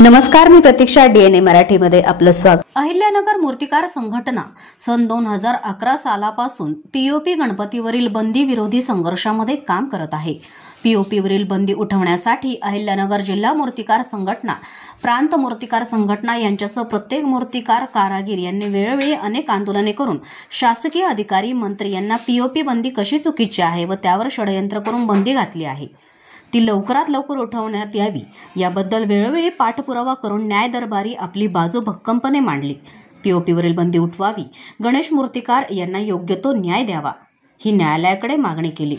नमस्कार, मी प्रतीक्षा. DNA मराठीमध्ये आपलं स्वागत. अहिल्यानगर मूर्तिकार संघटना सन 2011 सालापासून पीओपी गणपतीवरील बंदी विरोधी संघर्षामध्ये काम करत आहे. पीओपीवरील बंदी उठवण्यासाठी अहिल्यानगर जिल्हा मूर्तिकार संघटना, प्रांत मूर्तिकार संघटना यांच्यासह प्रत्येक मूर्तिकार कारागीर यांनी वेळोवेळी अनेक आंदोलने करून शासकीय अधिकारी, मंत्री यांना पीओपी बंदी कशी चुकीची आहे व त्यावर षडयंत्र करून बंदी घातली आहे, ती लवकरात लवकर उठवण्यात यावी याबद्दल वेळोवेळी पाठपुरावा करून न्याय दरबारी आपली बाजू भक्कमपणे मांडली. पीओपीवरील बंदी उठवावी, गणेश मूर्तिकार यांना योग्य तो न्याय द्यावा ही न्यायालयाकडे मागणी केली.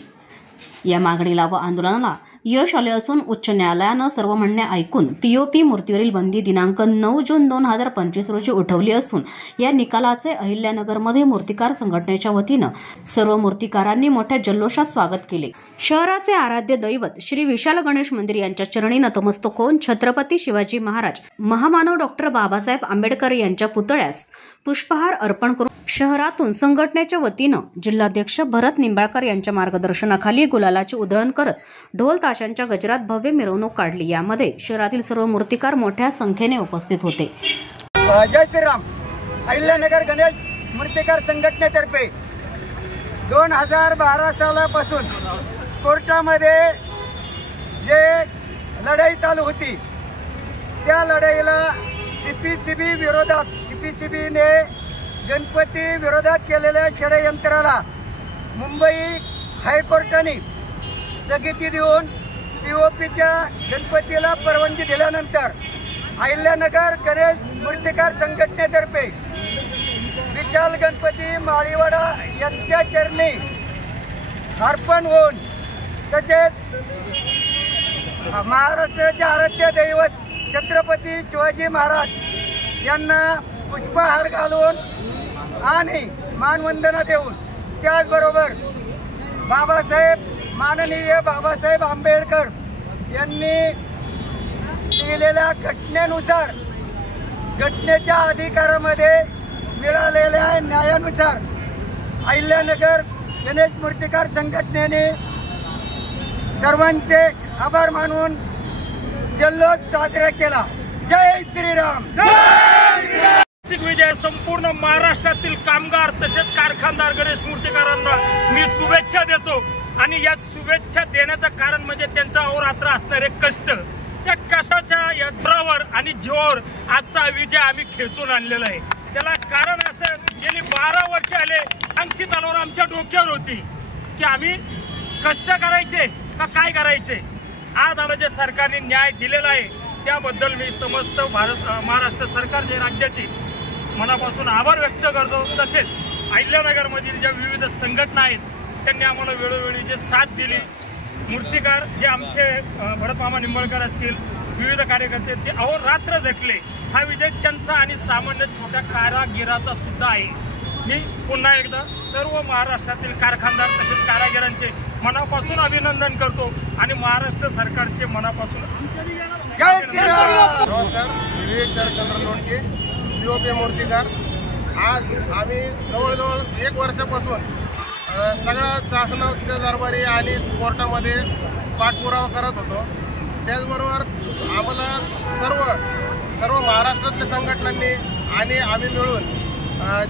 या मागणीला व आंदोलनाला यश आले असून उच्च न्यायालयानं सर्व म्हणणे ऐकून पीओपी मूर्तीवरील बंदी दिनांक 9 जून 2025 रोजी उठवली असून या निकालाचे अहिल्यानगरमध्ये मूर्तिकार संघटनेच्या वतीनं सर्व मूर्तिकारांनी मोठ्या जल्लोषात स्वागत केले. शहराचे आराध्य दैवत श्री विशाल गणेश मंदिर यांच्या चरणी नतमस्तक होऊन छत्रपती शिवाजी महाराज, महामानव डॉक्टर बाबासाहेब आंबेडकर यांच्या पुतळ्यास पुष्पहार अर्पण करून शहरातून संघटनेच्या वतीनं जिल्हाध्यक्ष भरत निंबाळकर यांच्या मार्गदर्शनाखाली गुलालाची उधळण करत ढोल ताशांच्या गजरात भव्य मिरवणूक काढली. यामध्ये शहरातील सर्व मूर्तिकार मोठ्या संख्येने उपस्थित होते. जय श्रीराम. अहिल्यानगर गणेश मूर्तिकार संघटनेतर्फे 2012 सालापासून कोर्टामध्ये जे लढाई चालू होती त्या लढाईला सीपीसीबीने गणपती विरोधात केलेल्या षडयंत्राला मुंबई हायकोर्टाने स्थगिती देऊन पीओपीच्या गणपतीला परवानगी दिल्यानंतर अहिल्यानगर गणेश मूर्तिकार संघटनेतर्फे विशाल गणपती माळीवाडा यांच्या चरणी अर्पण होऊन तसेच महाराष्ट्राचे आराध्य दैवत छत्रपती शिवाजी महाराज यांना पुष्पहार घालून आणि मानवंदना देऊन, त्याचबरोबर माननीय बाबासाहेब आंबेडकर यांनी दिलेल्या घटनेनुसार, घटनेच्या अधिकारामध्ये मिळालेल्या न्यायानुसार अहिल्यानगर गणेश मूर्तिकार संघटनेने सर्वांचे आभार मानून जल्लोष साजरा केला. जय श्रीराम. विजय संपूर्ण महाराष्ट्रातील कामगार तसेच कारखानदार गणेश मूर्तिकारांना मी शुभेच्छा देतो. आणि या शुभेच्छा देण्याचं कारण म्हणजे त्यांचा अहोरात्र असणारे कष्ट, त्या कष्टाच्या यंत्रावर आणि जीवावर आजचा विजय आम्ही खेचून आणलेला आहे. त्याला कारण असं, गेली 12 वर्ष आले अंकित तलवार आमच्या डोक्यावर होती की आम्ही कष्ट करायचे का काय करायचे. आज आम्हाला जे सरकारने न्याय दिलेला आहे त्याबद्दल मी समस्त महाराष्ट्र सरकारचे, राज्याची मनापासून आभार व्यक्त करतो. तसेच अहिल्यानगरमधील ज्या विविध संघटना आहेत त्यांनी आम्हाला वेळोवेळी जे साथ दिली, मूर्तिकार जे आमचे भरतमामा निंबाळकर असतील, विविध कार्यकर्ते, ते अहोरात्र झटले. हा विजय त्यांचा आणि सामान्य छोट्या कारागिराचा सुद्धा आहे. मी पुन्हा एकदा सर्व महाराष्ट्रातील कारखानदार तसेच कारागिरांचे मनापासून अभिनंदन करतो आणि महाराष्ट्र सरकारचे मनापासून नमस्कार. मी विवेक शरदचंद्र लोणके, पीओपी मूर्तिकार. आज आम्ही जवळजवळ 1 वर्षापासून सगळ्या शासनाच्या दरबारी आणि कोर्टामध्ये पाठपुरावा करत होतो. त्याचबरोबर आम्हाला सर्व महाराष्ट्रातल्या संघटनांनी आणि आम्ही मिळून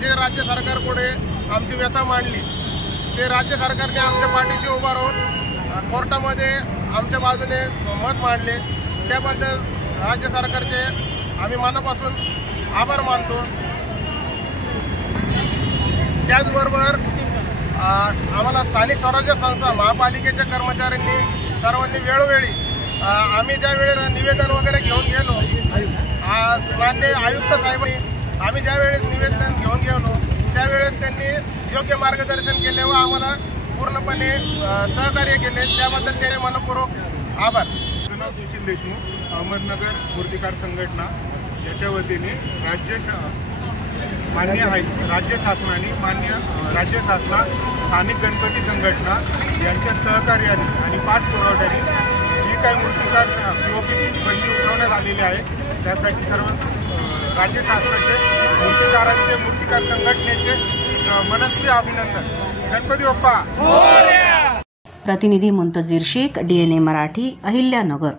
जे राज्य सरकारपुढे आमची व्यथा मांडली, ते राज्य सरकारने आमच्या पाठीशी उभा राहून कोर्टामध्ये आमच्या बाजूने मत मांडले. त्याबद्दल राज्य सरकारचे आम्ही मनापासून आभार मानतो. त्याचबरोबर आम्हाला स्थानिक स्वराज्य संस्था, महापालिकेच्या कर्मचाऱ्यांनी सर्वांनी वेळोवेळी आम्ही ज्या वेळेस निवेदन वगैरे घेऊन गेलो, माननीय आयुक्त साहेबांनी आम्ही ज्या वेळेस निवेदन घेऊन गेलो त्यावेळेस त्यांनी योग्य मार्गदर्शन केले व आम्हाला पूर्णपणे सहकार्य केले. त्याबद्दल त्याने मनपूर्वक आभार. सुशील देशमुख, अहमदनगर मूर्तिकार संघटना याच्या वतीने राज्य शासनाने स्थानिक गणपती संघटना यांच्या सहकार्याने आणि पाठपुराव्याने जी काही मूर्तिकार पीओपीची बंदी उठवण्यात आलेली आहे त्यासाठी सर्व राज्य शासनाचे मूर्तिकार संघटनेचे मनस्वी अभिनंदन. गणपती बाप्पा. प्रतिनिधी मुंतजीर शेख, DNA मराठी, अहिल्यानगर.